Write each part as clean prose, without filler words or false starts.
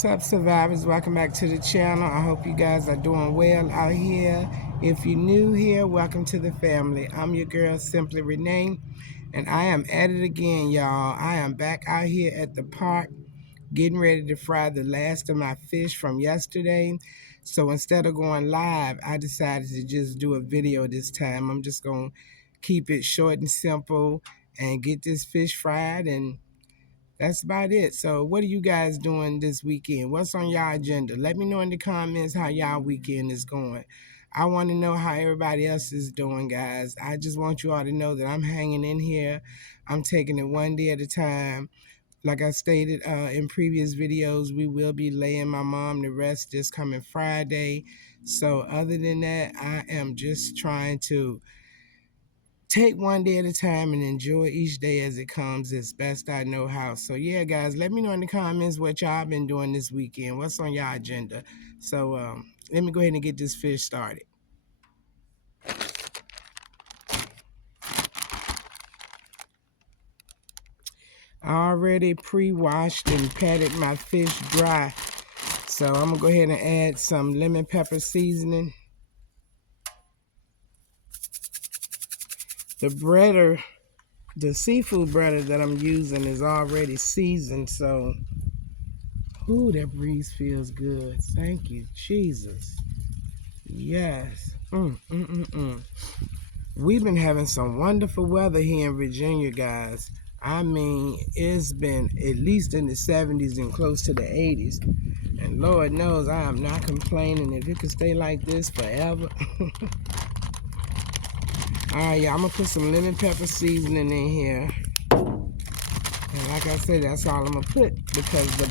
What's up, survivors? Welcome back to the channel. I hope you guys are doing well out here. If you're new here, welcome to the family. I'm your girl, Simply Renee, and I am at it again, y'all. I am back out here at the park getting ready to fry the last of my fish from yesterday. So instead of going live, I decided to just do a video this time. I'm just going to keep it short and simple and get this fish fried, and that's about it. So what are you guys doing this weekend? What's on y'all agenda? Let me know in the comments how y'all weekend is going. I want to know how everybody else is doing, guys. I just want you all to know that I'm hanging in here. I'm taking it one day at a time. Like I stated in previous videos, we will be laying my mom to rest this coming Friday. So other than that, I am just trying to take one day at a time and enjoy each day as it comes as best I know how. So yeah, guys, let me know in the comments what y'all been doing this weekend. What's on y'all agenda? So let me go ahead and get this fish started. I already pre-washed and patted my fish dry. So I'm gonna go ahead and add some lemon pepper seasoning. The seafood breader that I'm using is already seasoned, so ooh, that breeze feels good. Thank you, Jesus. Yes. We've been having some wonderful weather here in Virginia, guys. I mean, it's been at least in the 70s and close to the 80s. And Lord knows I am not complaining if it could stay like this forever. Alright, y'all, I'm going to put some lemon pepper seasoning in here. And like I said, that's all I'm going to put because the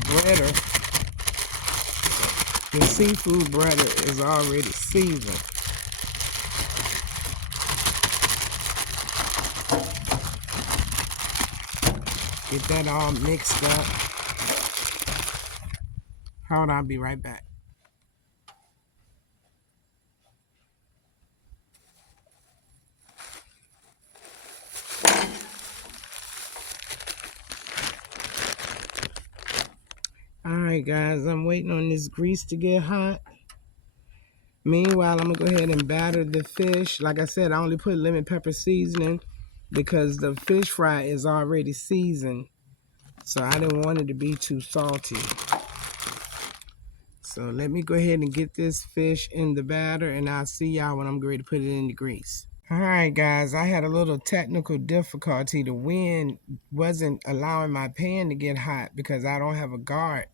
seafood breader is already seasoned. Get that all mixed up. Hold on, I'll be right back. Alright guys, I'm waiting on this grease to get hot. Meanwhile, I'm going to go ahead and batter the fish. Like I said, I only put lemon pepper seasoning because the fish fry is already seasoned. So I didn't want it to be too salty. So let me go ahead and get this fish in the batter, and I'll see y'all when I'm ready to put it in the grease. Alright guys, I had a little technical difficulty. The wind wasn't allowing my pan to get hot because I don't have a guard,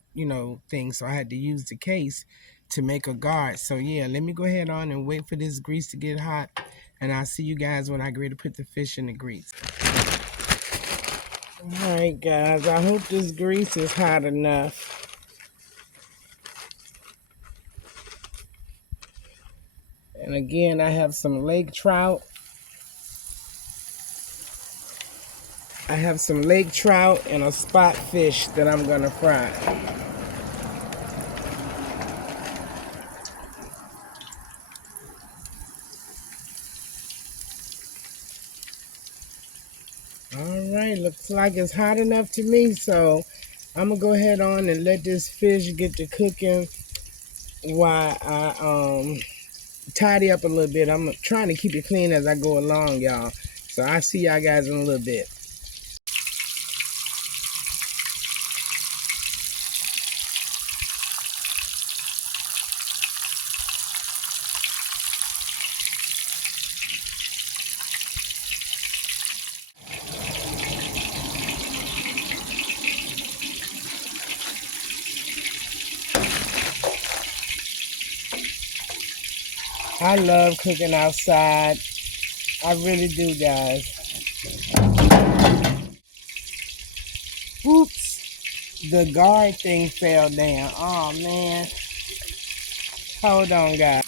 thing. So I had to use the case to make a guard. So yeah, let me go ahead on and wait for this grease to get hot, and I'll see you guys when I get ready to put the fish in the grease. Alright guys, I hope this grease is hot enough. And again, I have some lake trout. I have some lake trout and a spot fish that I'm gonna fry. Alright, looks like it's hot enough to me, so I'm gonna go ahead on and let this fish get to cooking while I tidy up a little bit. I'm trying to keep it clean as I go along, y'all. So I'll see y'all guys in a little bit. I love cooking outside. I really do, guys. Oops, the guard thing fell down. Oh man. Hold on, guys.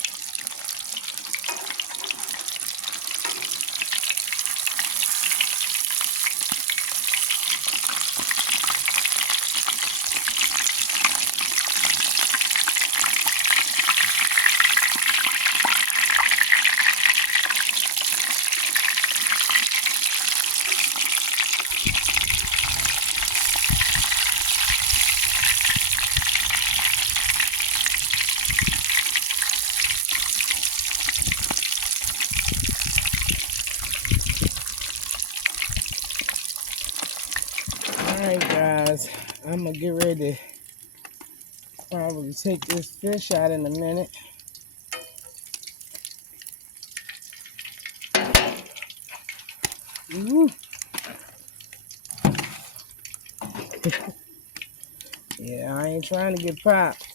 I'm gonna get ready to probably take this fish out in a minute. Woo. Yeah, I ain't trying to get popped.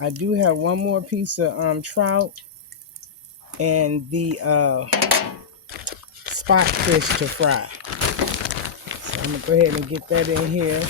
I do have one more piece of trout and the spot fish to fry. So I'm gonna go ahead and get that in here.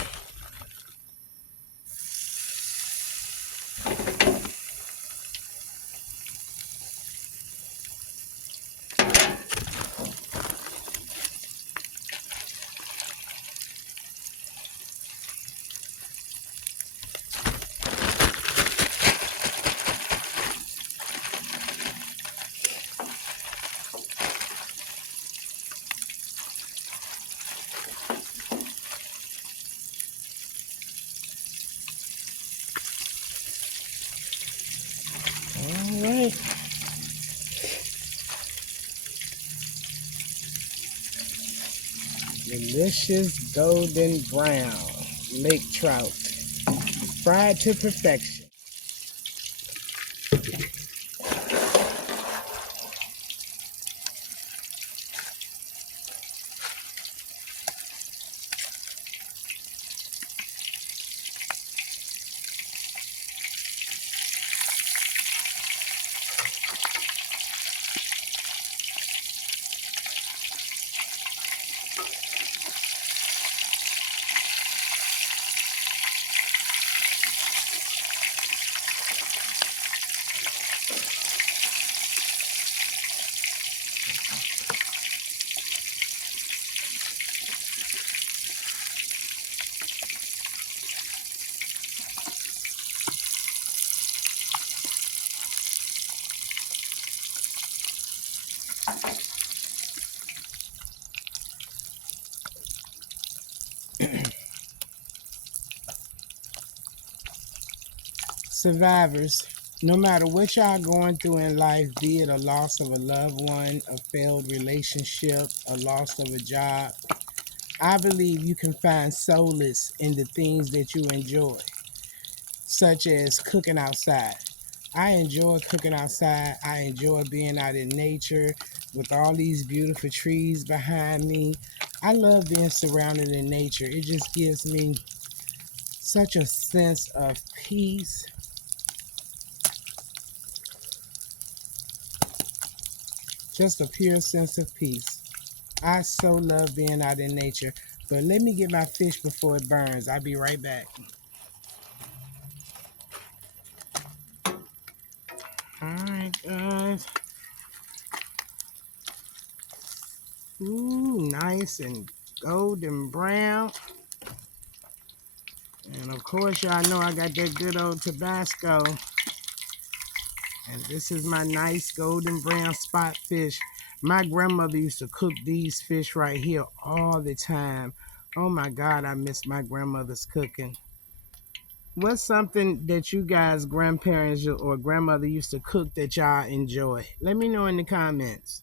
All right. Delicious golden brown lake trout, fried to perfection. Survivors, no matter what y'all going through in life, be it a loss of a loved one, a failed relationship, a loss of a job, I believe you can find solace in the things that you enjoy, such as cooking outside. I enjoy cooking outside. I enjoy being out in nature with all these beautiful trees behind me. I love being surrounded in nature. It just gives me such a sense of peace. Just a pure sense of peace. I so love being out in nature. But let me get my fish before it burns. I'll be right back. Alright, guys. Ooh, nice and golden brown. And of course, y'all know I got that good old Tabasco. And this is my nice golden brown spot fish. My grandmother used to cook these fish right here all the time. Oh my God, I miss my grandmother's cooking. What's something that you guys, grandparents or grandmother used to cook that y'all enjoy? Let me know in the comments.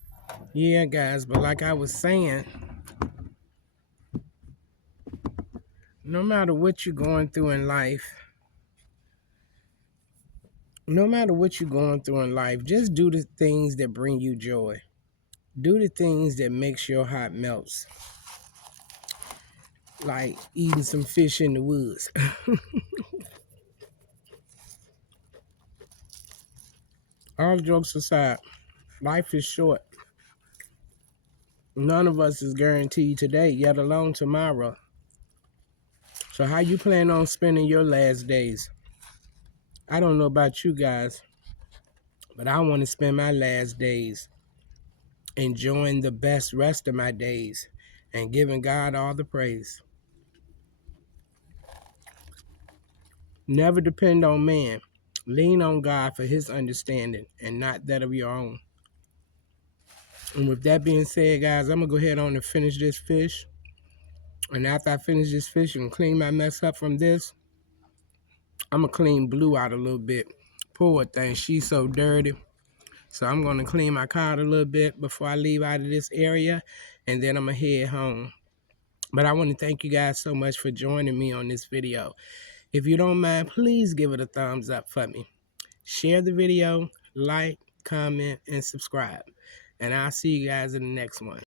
Yeah, guys, but like I was saying, no matter what you're going through in life, just do the things that bring you joy. Do the things that makes your heart melts. Like eating some fish in the woods. All jokes aside, life is short. None of us is guaranteed today, yet alone tomorrow. So how you plan on spending your last days? I don't know about you guys, but I want to spend my last days enjoying the best rest of my days and giving God all the praise. Never depend on man. Lean on God for his understanding and not that of your own. And with that being said, guys, I'm going to go ahead on and finish this fish. And after I finish this fish and clean my mess up from this, I'm going to clean Blue out a little bit. Poor thing, she's so dirty. So I'm going to clean my car a little bit before I leave out of this area, and then I'm going to head home. But I want to thank you guys so much for joining me on this video. If you don't mind, please give it a thumbs up for me. Share the video, like, comment, and subscribe. And I'll see you guys in the next one.